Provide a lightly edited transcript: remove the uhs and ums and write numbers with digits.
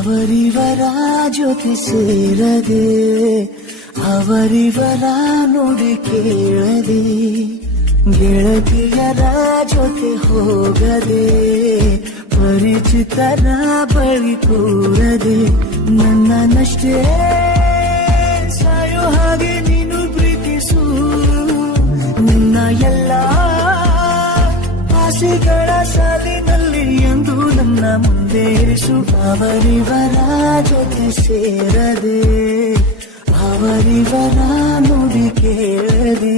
ಅವರಿವರ ಜೊತೆ ಸೇರದೆ, ಅವರಿವರ ನುಡಿ ಕೇಳದೆ, ಗೆಳತಿಯರ ಜೊತೆ ಹೋಗದೆ, ಪರಿಚಿತರ ಬಳಿ ಕೂರದೆ, ನನ್ನನ್ನಷ್ಟೇ ಸಾಯೋ ಹಾಗೆ ನೀನು ಪ್ರೀತಿಸು, ನಿನ್ನ ಎಲ್ಲ ಆಸೆಗಳ ಸಾಲಿನಲ್ಲಿ ಎಂದು ನನ್ನ ಮುಂದೆ ಇರಿಸು. ಅವರಿವರ ಜೊತೆ ಸೇರದೆ, ಅವರಿವರ ನುಡಿ ಕೇಳದೆ.